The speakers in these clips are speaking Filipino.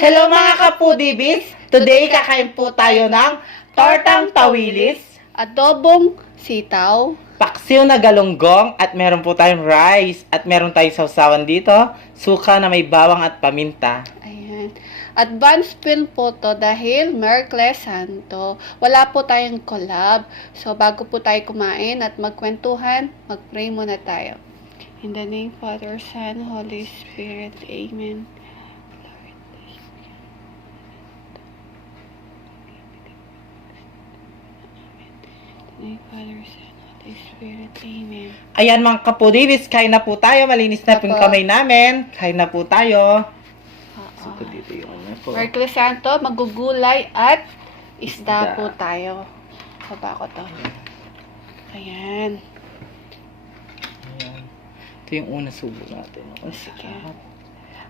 Hello mga kapudibis! Today kakain po tayo ng tortang tawilis, Adobong sitaw. paksiw na galunggong, at meron po tayong rice. At meron tayong sausawan dito, suka na may bawang at paminta. Ayan. Advance film po to dahil Mercles Santo. Wala po tayong collab. So, bago po tayo kumain at magkwentuhan, mag-pray muna tayo. In the name of Father, Son, Holy Spirit. Amen. In the name of Father, Son, Holy Spirit. Amen. Ayan mga kapudibis, kain na po tayo. Malinis na po yung Apo. kamay namin. Kain na po tayo. Oo. So, dito yung ano po. Mercles Santo, magugulay at isda Isda. po tayo. Baba ko to. Ayan. Ayan. Ito yung una subo natin. Ang sarap.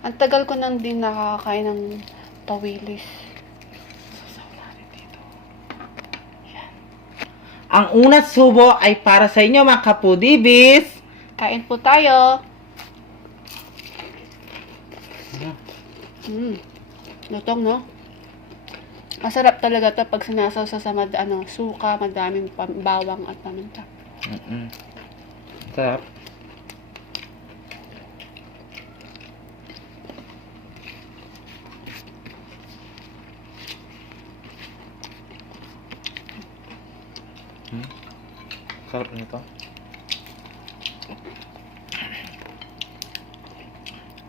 Ang tagal ko nang din nakakain ng tawilis. Sasaw natin dito. Ayan. Ang una subo ay para sa inyo mga kapudibis. Kain po tayo. Lutong, no? Masarap talaga to pag sinasawsa sa suka, madaming bawang at paminta. Sarap. Sarap nito.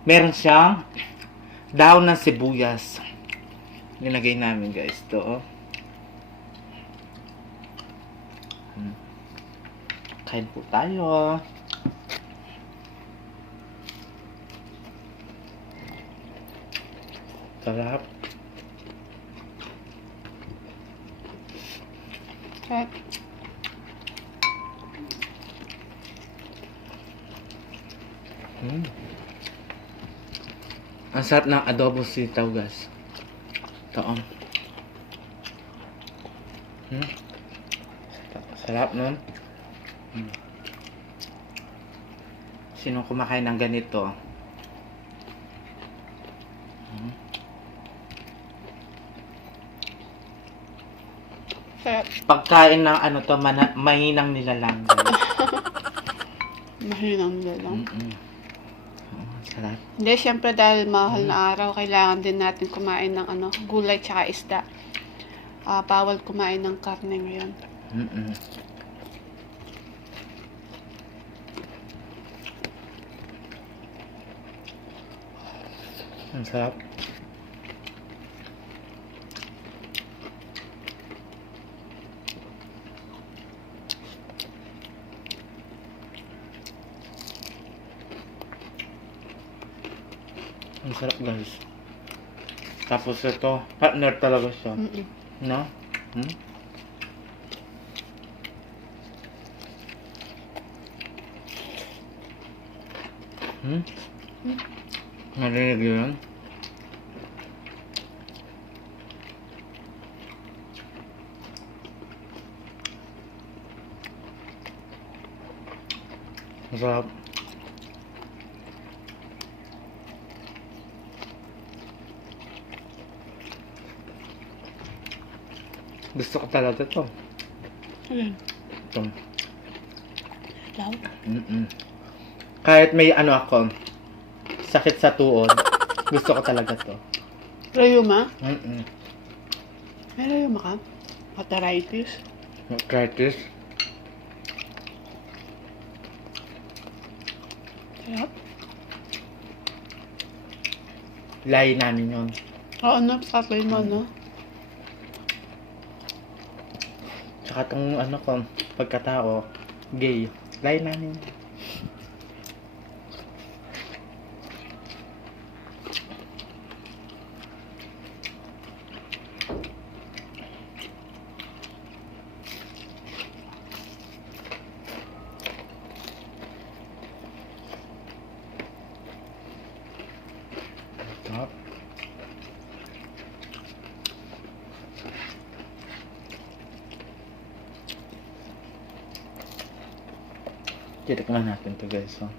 Meron siyang daon ng sibuyas. Nilagay namin guys to. Oh. Kain po tayo. Sarap. Okay. Ang sarap ng adobo sitaw guys. Ito. Sarap nun. Sino kumakain ng ganito? Sarap. Pagkain ng ano to, mahinang nilalang guys. Mahinang lang. Sarap. Hindi, syempre dahil mahal na araw, kailangan din natin kumain ng gulay tsaka isda. Bawal kumain ng karne ngayon. Ang sarap. Ang sarap guys. Tapos ito, partner talaga siya. No? Narinig yun? Ang sarap. Gusto ko talaga to. Ito. Daw? Kahit may ano ako, sakit sa tuod, gusto ko talaga to. Rayuma? May rayuma ka? Arthritis? Arthritis. Sarap? Lahi namin yun. Oo, sarap rayuma, no? Tsaka tong ano ko, pagkatao, gay. Lahi namin. Top. Titikman natin to guys. So.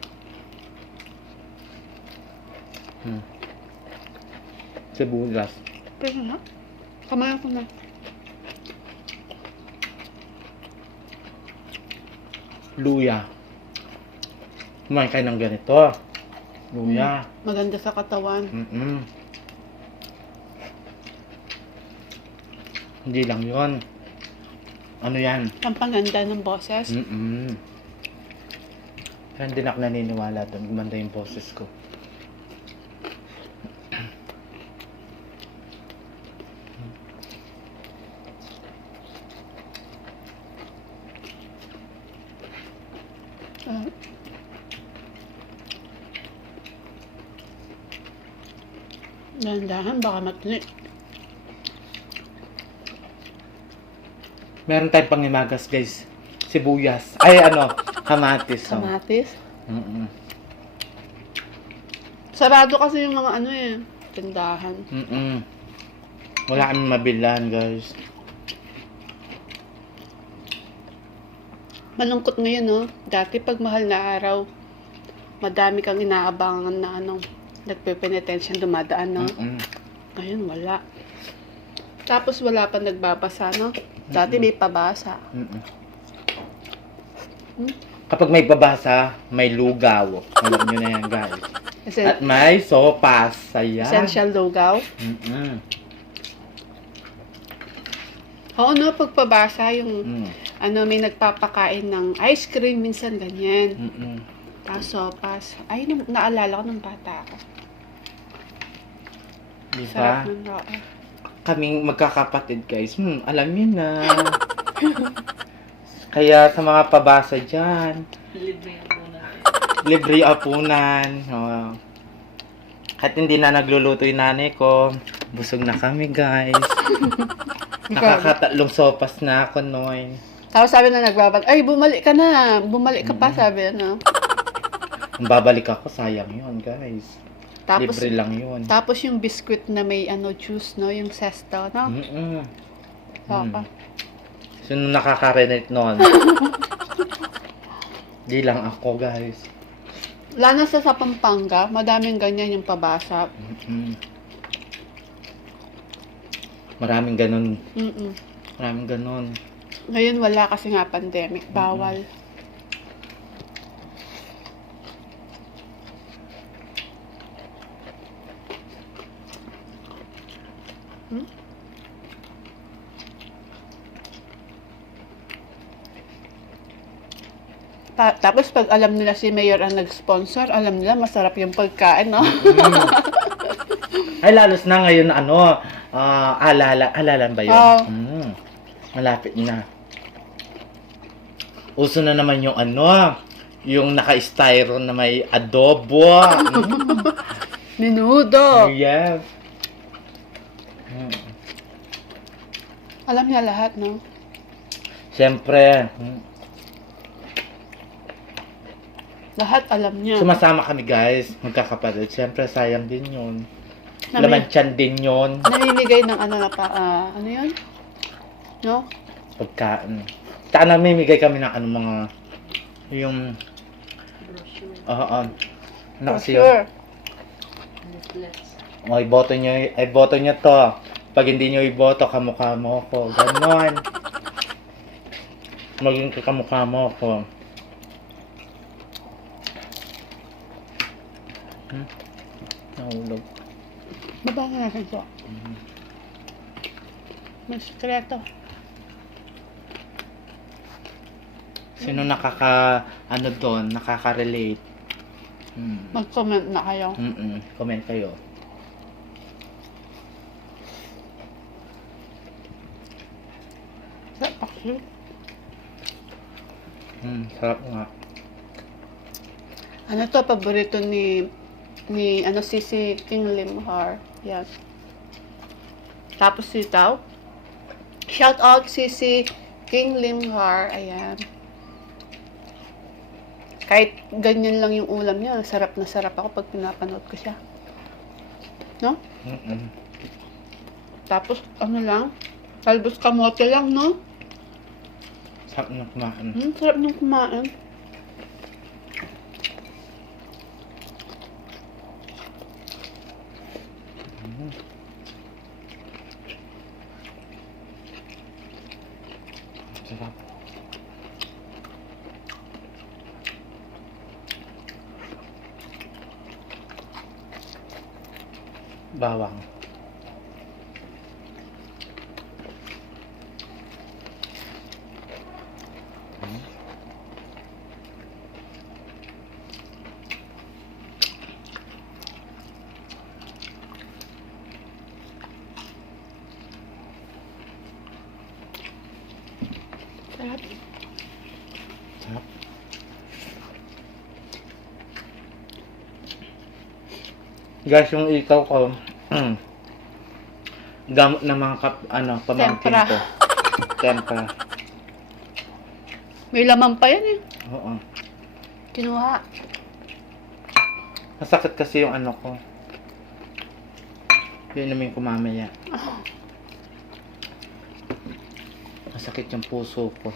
Sibuyas. Pero na. Kamayan ko na. Luya. Kumain kayo ng ganito. Luya. Maganda sa katawan. Hindi lang yon. Ano yan? Pampaganda ng boses. Kaya hindi na ako naniniwala doon. Gumanda yung boses ko. Ah. Dahan-dahan, baka matli. Meron tayong pangimagas, guys. Sibuyas. Ay, kamatis. Oh. Kamatis. Mm-mm. Sarado kasi yung mga tindahan. Wala kami mabilan, guys. Malungkot ngayon, no? Dati pag mahal na araw, madami kang inaabangan na nagpe-penitensya dumadaan, no? Ngayon, wala. Tapos wala pa nagbabasa, no? Dati may pabasa. Kapag may babasa, may lugaw. Alam nyo na yan, guys. At may sopas. Ayan. Essential lugaw. Oo, no? Pag pabasa, yung may nagpapakain ng ice cream, minsan ganyan. Tapos sopas. Ay, naalala ko ng bata ako. Diba? Sarap ng roe. Kaming magkakapatid, guys. Alam niyo na. Kaya sa mga pabasa dyan, libre apunan. Oh. At hindi na nagluluto yung nanay ko. Busog na kami, guys. Nakakatatlong sopas na ako noon. Tapos sabi na nagbabalik, ay, bumalik ka na. Bumalik ka pa, sabi na. Kung babalik ako, sayang yun, guys. Tapos, libre lang yun. Tapos yung biscuit na may juice, no? Yung sesto, no? Sino nakaka-relate nun? Di lang ako, guys. Lalo sa Pampanga, madaming ganyan yung pabasa. Maraming ganun. Maraming ganun. Ngayon wala kasi nga pandemic. Bawal. Tapos pag alam nila si Mayor ang nag-sponsor, alam nila masarap yung pagkain, no? Ay, lalos na ngayon, alalan ba yun? Malapit na. Uso na naman yung yung naka-styroon na may adobo. Menudo. Yes. Alam niya lahat, no? Siyempre. Lahat alam niya. Sumasama kami, guys. Magkakapatid. Siyempre, sayang din yun. Laman tiyan din yun. Namimigay ng ano yun? No? Pagkaan. Saka namimigay kami ng mga yung ano kasi yun? O, iboto nyo to. Pag hindi nyo iboto, kamukha mo ko. Ganon. Maging kamukha mo ko. Nahulog. Baba nga natin po. May sekreto. Sino nakaka-relate? Mag-comment na kayo. Comment kayo. Sarap actually. Sarap nga. Ano to, paborito ni Sisi King Limhar. Yan. Tapos sitaw. Shout out Sisi King Limhar. Ayan. Kahit ganyan lang yung ulam niya, sarap na sarap ako pag pinapanood ko siya. No? Tapos, talbos kamote lang, no? Sarap na kumain. Sarap nung kumain. Sarap. Bawang. Sarap. Sarap. Guys, yung ikaw ko, gamot ng mga pamangkin Tempra. ko. Tempra. May laman pa yan eh. Oo. Kinuha. Masakit kasi yung ano ko. Inumin ko mamaya. Masakit yung puso ko.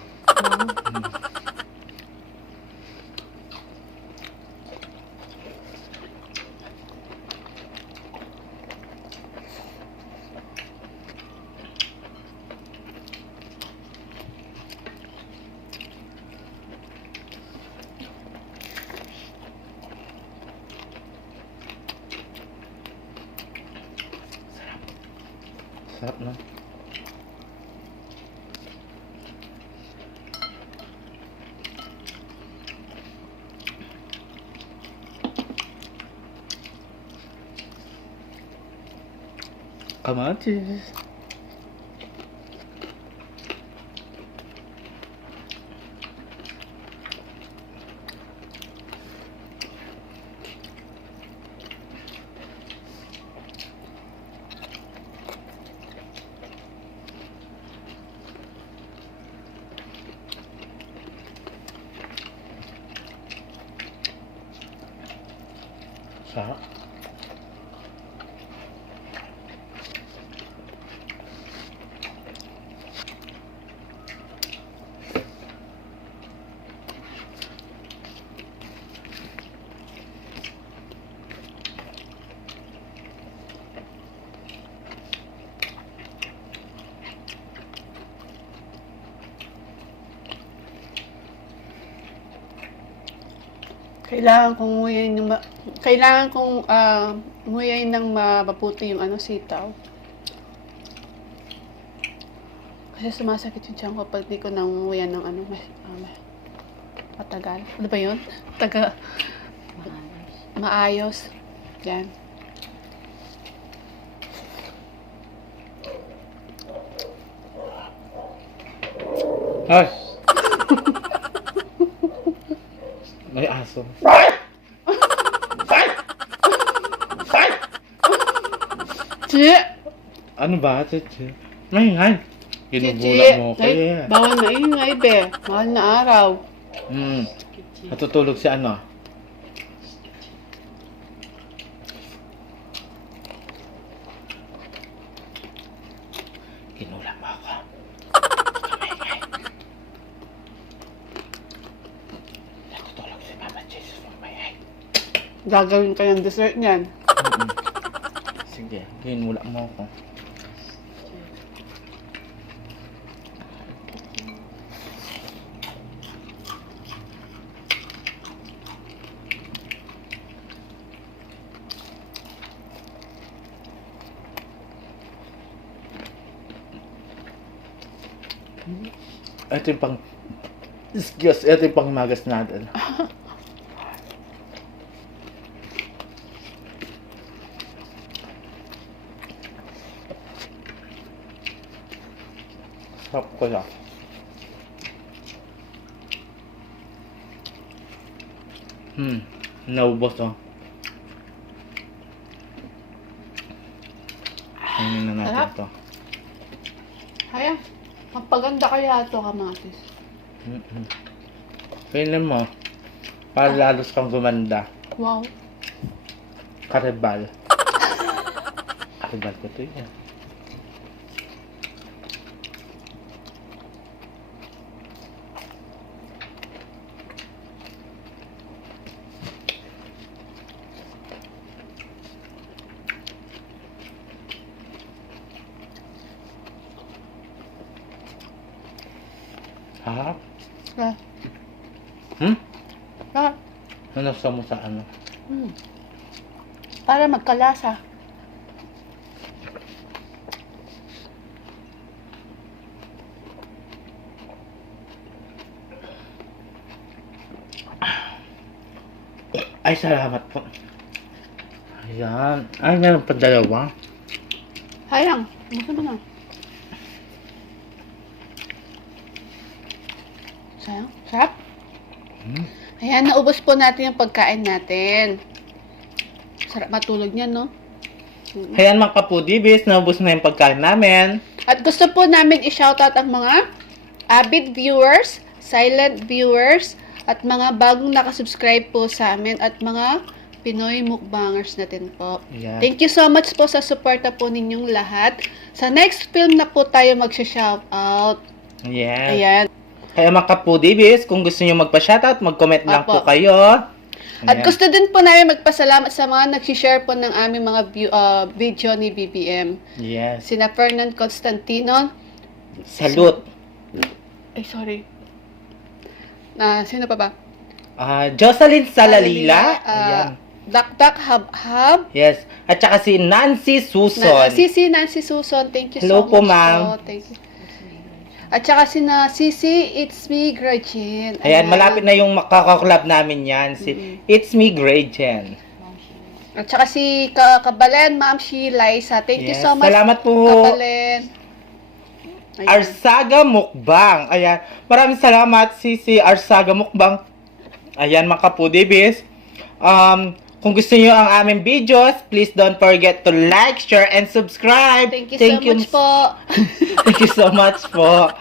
Sarap na. Kamatis. Sarap. Kailangan kong nguyain ng kailangan kong nguyain ng mabuti yung sitaw. Kasi sumasakit yung tiyan ko pag di ko nangunguyan ng matagal. Ano ba yun? Maayos. Yan. Ay! May aso. Chi! Ano ba? Chichi? Maingay. Kinubula Chichi! mo ko Ay, eh. bawal na ingay, be. Mahal na araw. Natutulog si ano? Kinula mo ako. Maingay. Natutulog si Mama Jesus ng maingay. Gagawin ka ng dessert niyan. Sige, kinula mo ako. Ito yung pang... Excuse, ito yung pang himagas natin. Sarap ko lang. Naubos oh. Kainin na natin Sarap. ito. Kaya, magpaganda kaya ito, kamatis. Kainin mo. Para lalos kang gumanda. Wow. Karibal. Karibal ko ito yun. Sarap. Ah, Hmm? ah, Ano sa mo sa ano? para magkalasa. Ay, salamat po. Ayan. Ay, meron pa dalawa. Sayang. Gusto mo na. Sayang. Sarap. Ayan, naubos po natin yung pagkain natin. Sarap matulog niyan, no? Ayan mga kapudibis, naubos na yung pagkain namin. At gusto po namin i-shoutout ang mga avid viewers, silent viewers, at mga bagong nakasubscribe po sa amin at mga Pinoy mukbangers natin po. Ayan. Thank you so much po sa suporta po ninyong lahat. Sa next film na po tayo mag-shoutout. Ayan. Ayan. Kaya mga kapudibis, kung gusto nyo magpa-shoutout, mag-comment lang Apo. po kayo. At Ayan. gusto din po namin magpasalamat sa mga nag-share po ng aming mga video ni BBM. Yes. Sina Fernan Constantino. Salute. Ay, sorry. Sino pa ba? Jocelyn Salalila. Ayan. Dakdak Hab. Yes. At saka si Nancy Suson. Nancy Susan. Thank you Hello so po, much ma'am. po. Thank you. At saka si Sisi, It's Me, Gretchen. Ayan, malapit na yung makakaklab namin yan. Si It's Me, Gretchen. At saka si Kabalen, Ma'am Shi, Liza. Thank you Yes. so much. Salamat po. Kabalen. Ayan. Arsaga Mukbang. Ayan. Maraming salamat si Arsaga Mukbang. Ayan mga kapudibis. Kung gusto niyo ang aming videos, please don't forget to like, share, and subscribe. Thank you so much po. Thank you so much po.